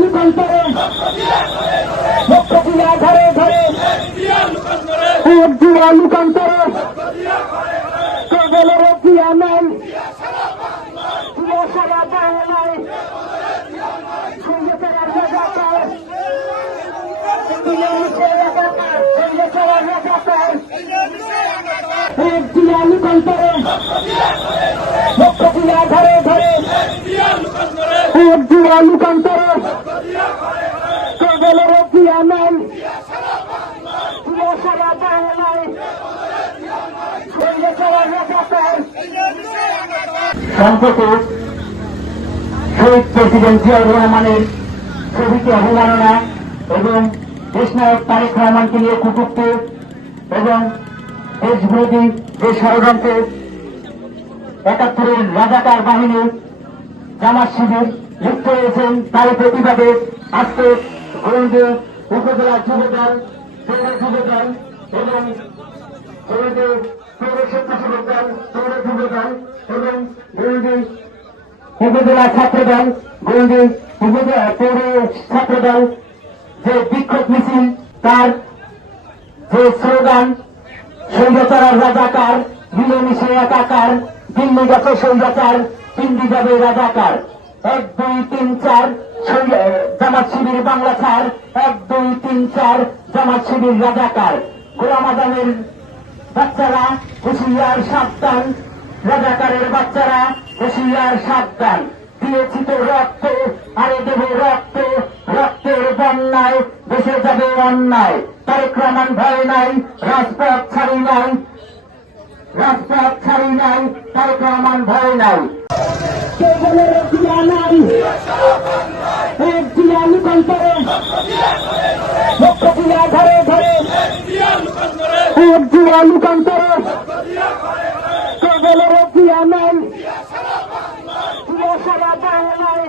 লোকান্তরে ঘরে ঘরে লোকান্তরে কেবলের দিয়া নাই সারা বাংলায় লোকান্তরে ঘরে ঘরে লোকান্তরে কেবলের দিয়া নাই সারা বাংলায় সম্প্রতি শহীদ প্রেসিডেন্ট জিয়াউর রহমানের ছবিকে অবমাননা এবং দেশনায়ক তারেক রহমানকে নিয়ে কটূক্তি এবং দেশবিরোধী যে ষড়যন্ত্রে ৭১-এর রাজাকার বাহিনী জামাত শিবির লিপ্ত হয়েছেন তারই প্রতিবাদে আজকে গোলদে উপজেলা যুবদল যুবদল এবং গোলদে পৌর স্বেচ্ছাসেবক দল পৌর যুবদল এবং গোলদে উপজেলা ছাত্রদল গোলদে উপজেলা পৌর ছাত্রদল যে বিক্ষোভ মিছিল তার যে স্লোগান স্বৈরাচার রাজাকার মিলেমিশে একাকার দিল্লি গেছে স্বৈরাচার হিন্দি যাবে রাজাকার ১, ২, ৩, ৪ জামাত শিবির বাংলা ছাড় ১, ২, ৩, ৪ জামাত শিবির রাজাকার গোলাম আজমের বাচ্চারা হুঁশিয়ার সাবধান রাজাকারের বাচ্চারা হুঁশিয়ার সাবধান দিয়েছি তো রক্ত আরে দেব রক্ত রক্তের বন্যায় দেশে যাবে অন্যায় তারেক রহমান ভয় নাই রাজপথ ছাড়ি নাই রাজপথ ছাড়ি নাই তারেক রহমান ভয় নাই কেবলের দিয়া নাই লোকান্তরে ঘরে ঘরে লোকান্তরে কেবলের দিয়া নাই সারা বাংলায়